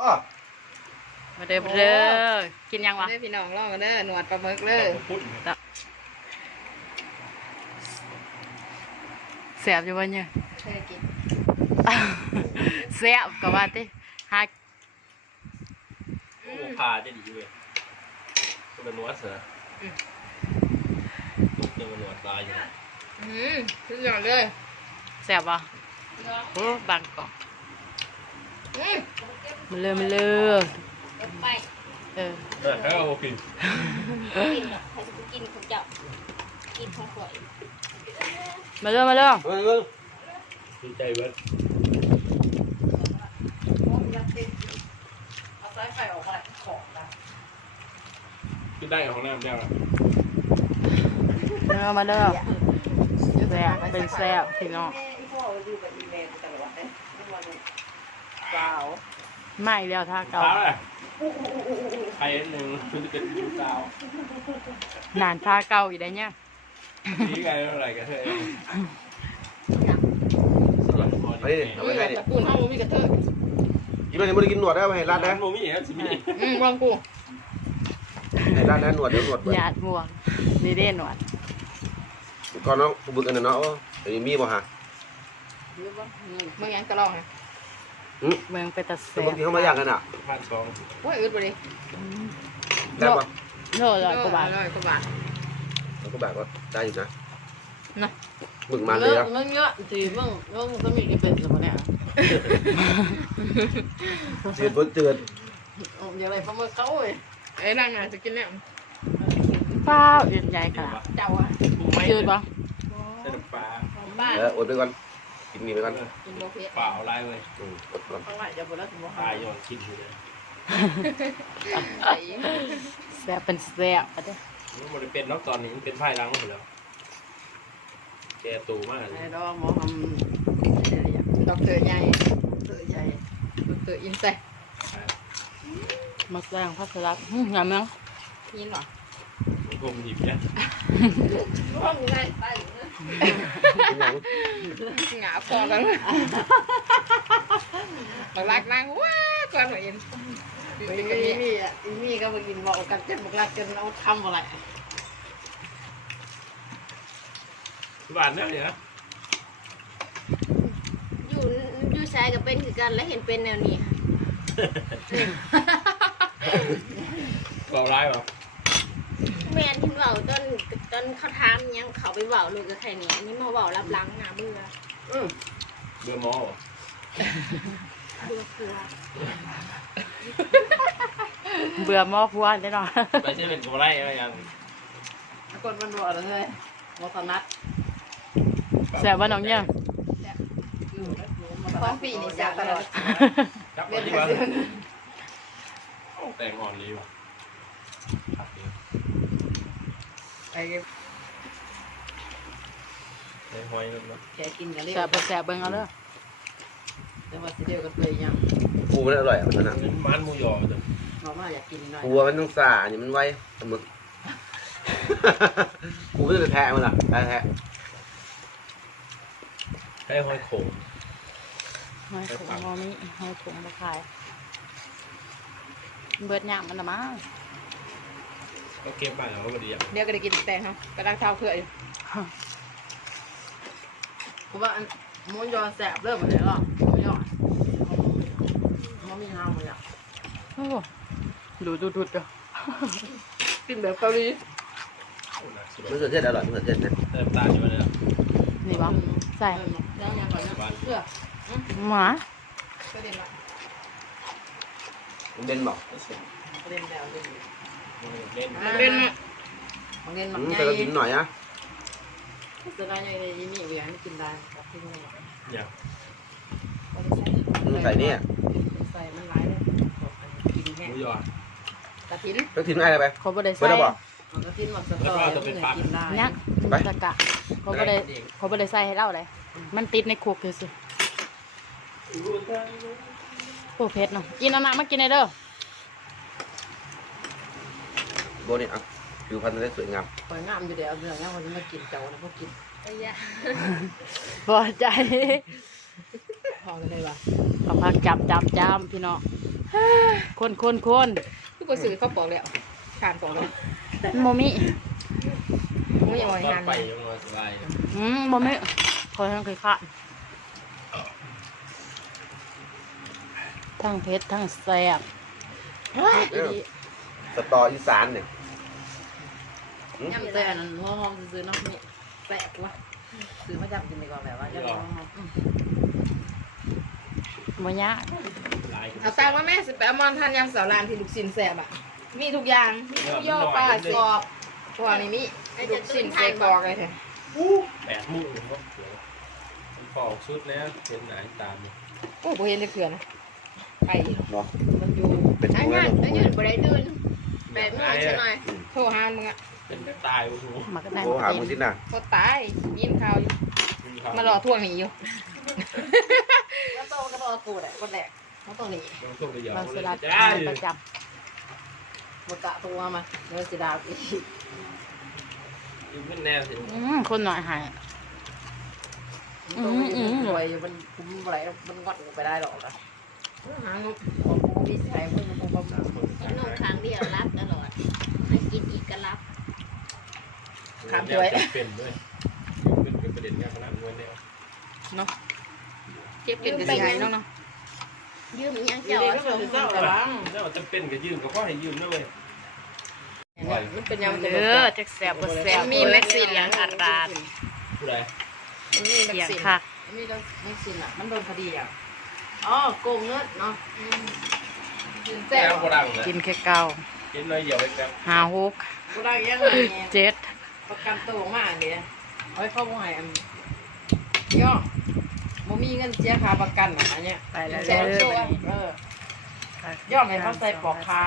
อ้อมาเด้อมาเด้อกินยังวะ เด้อพี่น้องลองกันเด้อหนวดปลาหมึกเลย แซ่บอยู่บ่เนี่ย เคยกิน แซ่บก็ว่าติหา โอ้พาได้ดีเว้ยก็เป็นนวดเสือตุ๊กยังเป็นนวดตายอยู่ ทุกอย่างเลย แซ่บบ่โอ้บางกอกมาเลยมาเลย ไป เออ แค่โอเค กินหรอกใครจะไปกินของเจ้ากินของข่อย มาเลยมาเลย ดีใจเว้ย เอาสายไฟออกมาของนะ กินได้ของน้ำยัง มาเลยแซ่บเป็นแซ่บพี่น้อง พ่ออยู่กับอีเมลตลอดเลยทุกวันเปล่า ไม่แล้วท่าเก่า เท้าเลยใครหนึ่งคุณจะเป็นยูสาวน านท่าเก่าอยู่ได้เนี่ย นี่ไงอะไรกันเธอเอง ไปดิเอาไปให้ดิ ตะปูนห้องมีกระเทย กินไปนี่ไม่ได้กินหนวดได้ไปให้ร้านนะ โมมี่นะสิมี วางกู ให้ร้านนะหนวดเดี๋ยวหนวดเปิด หยาดม่วงนี่เด่นหนวด ก่อนน้องผู้บึกอันนั้นเนาะไอ้มีบ่ฮะ เมื่อยังกระลองไง เมืองเป็นตะ แต่ เสีย บางทีเขามาย่างกันอ่ะ พันสอง ว่าอึดไปดิ ได้ปะ โลละกว่าบาท ร้อยกว่าบาท เราก็แบบว่าได้อยู่นะ นะ บึกมาเลยนะ เรื่องเยอะจีเรื่องก็มีกี่เป็นหรือเปล่าเนี่ย จืดบนจืด อย่างไรเพราะมันเขาเว้ย ไอ้นางงานจะกินแล้ว ป้าเอื่นใหญ่ขนาด เจ้าอ่ะ จืดปะ เส้นปลา บ้าน อดไปก่อนกินนี่ไปก่อน กินโลเพส เปล่าอะไรเว้ย อดก่อน ข้างในจะบนแล้วถึงว่า ตายย้อนกินเลย แซ่บเป็นแซ่บอะเด้อ มันเป็นนอกตอนนี้มันเป็นไพ่ล้างหมดแล้วแกตูมากเลย ไอ้ดอกมอทำ ดอกเตอร์ใหญ่ เสือใหญ่ ดอกเตอร์อินแซ มักแรงพัสลัดงามมั้ง ยินหรอ ผมหยิบเนี่ย ห้องไงไป กินหยัง หงาคอกันเราลักนางว้าก่อนหน่อยอิน อีมี่ก็มากินบอกกันจนบอกรักจนเอาทำอะไร บ้านเนี่ยเหรอ อยู่ชายกับเป็นคือกันและเห็นเป็นแนวนี้ เปล่าไรหรอ แมนที่เบาตอนเขาถามยังเขาไปเบาเลยกับใครเนี่ยอันนี้มาเบารับหลังนะเบื่อ เบื่อหมอ เบื่อเกลือ เบื่อหม้อพวนได้หน่อย ไม่ใช่เป็นเปล่าไรอะไรอย่าง คนมันบอกอะไรเลยมอสนัด แซ่บว่าน้องเนี่ย ของปีนี่จากตลอด จับมาดีวะแต่งอ่อนดีว่ะ ไอ้ ในหอยนั่นนะ แกกินกันเรีย แซ่บบ่แซ่บเบิ่งเอาเด้อ แต่ว่าสิเดียวกันเลยยัง ปูมันอร่อยอ่ะมันนะ เป็นมันหมูยอจ้ะ เรามาอยากกินหน่อย ปูมันต้องสาอันนี้มันไวปลาหมึกปูไม่ได้ไปแทะมันอ่ะแทะ ให้หอยโขง หอยถุงบ่มีหอยถุงบ่ขายเบิดยามมันละมั้ง ก็เก็บไปแล้วก็ดีอ่ะ เดี๋ยวก็ได้กินแตงครับกระดังเท้าเขื่อย เพราะว่าม้วนยอแสบเริ่มมาแล้วหรอม้วนยอมันมีน้ำมันอ่ะ โอ้ดูเด้อ กินแบบเกาหลี มันเสือเทศอร่อยมันเสือเทศนะ เติมตาอยู่เลยอ่ะ นี่บ่ใส่ แล้วยังก่อนนะเพื่อ หมา ก็เด่นละ มันเด่นบอก เล่นแล้วเล่น เล่น เด่น มันเล่นมัน อืม ใหญ่ แต่ก็กินหน่อยนะ จะได้ยังไงยี่นี่เวียนกินได้กับที่นี่ อย่าง ใส่เนี่ย ใส่มันหลายเลยกิน ห แห้ง มูยอก ระถิน ต้องทิ้งอะไรไป เขาบ่ได้ เพื่อ ใส่ นบอก มันก็กินหมดสตอกินได้ เนี่ยมันตะกะเขาบ่ได้ใส่ให้เราเลยมันติดในคุกซื่อโอ้เผ็ดเนาะกินน้ำมากินได้เด้อ โบนี่อ่ะผิวพรรณจะได้สวยงาม ปล่อยงามอยู่เดี๋ยวเรื่องนี้มันมากินเจ้านะพวกกิน ไอ้ยะ พอใจ พอกันเลยว่ะ เอาพักจับพี่น้อง คนทุกคนสื่อเขาปอกแล้วทานปอกแล้ว โมมิ ไม่ยอม ตอ ทาน น ไปยังมาสบาย โมมิคอยทั้งเคยขาดทั้งเผ็ดทั้งแซ่บ สตออีสานเนี่ย ยำแต่นั่นหอมซื้อน้ำนี่แปลกวะซื้อมาจับกินดีกว่าแบบว่าจะลอง โมยะ ลาย เอาตังค์มาแม่สิไปเอามอนทานยำสาวรานที่ลูกชิ้นแซ่บอ่ะมีทุกอย่างมีย่อปลากรอบตัวนี้มีลูกชิ้นใส่กรอกอะไรแท้ 8 มื้อผมก็เดี๋ยวมันฟอกชุดแล้วเป็นไหนตามนี่ โอ้โหเห็นได้เผื่อนะไป เนาะ มันอยู่ เป็น อัน ตัว นั้น เนาะ ก็ยืนบ่ได้ดื่นแบบนี้ใช่ไหม โทรหามึงอ่ะ เป็นแบบตายโอ้โห มักได้ โอ้หา เต็ มือ ม ที่น่ะ ก็ตายยินข่าวอยู่มารอท่วงหนีอยู่ก็โตก็รอกูแหละคนแรกเขาต้องหนี ต้องช่วงเดียว บางส เลย ลัด ได้ ประจ หมดกะตัวมาเนื้อสีดาวอีก อีกมันแน่สิ ำคนหน่อยหาย รวยอยู่มันคุ้มอะไรมันงอดไปได้หรอกนะหางบของกูมีใช้เพิ่งมันคงประมาณ กินนมครั้งเดียวรับตลอดมากินอีกก็รับ เป็นด้วยเป็นประเด็นงานขนาดนี้เนี่ย เนาะเจ็บเป็นกระสีเนาะเนาะ ยืมยัง เดี๋ย เจ้าว ก็ ส่ง เป็นเจ้าแต่บ้าง แล้วจะเป็นก็ยืมก็พ่อให้ยืมนะเว้ย มันเป็นยัง เด้อจักแซ่บบ่แซ่บ มีแม็กซิน อย่างอัดราด ผู้ใด มีแม็ เสี ก ยง ซิน คัก มีแม็กซินอ่ะมันโดนคดีอ่ะอ๋อโกงเงินเนาะ แก้วโบราณนะ กินแค่เก่า กินน้อยเดียวไปแป๊บ หาฮุก กูได้ยังไง 7 ประกันตัวมากเนี่ยเอาไว้เข้าบ่ให้ย่อบ่มีเงินเสียค่าประกันอันเนี้ย ไปแล้ว แช เด้ ร์ อ ตัว บัดนี้ ย่อมให้เขาใส่ปลอกคา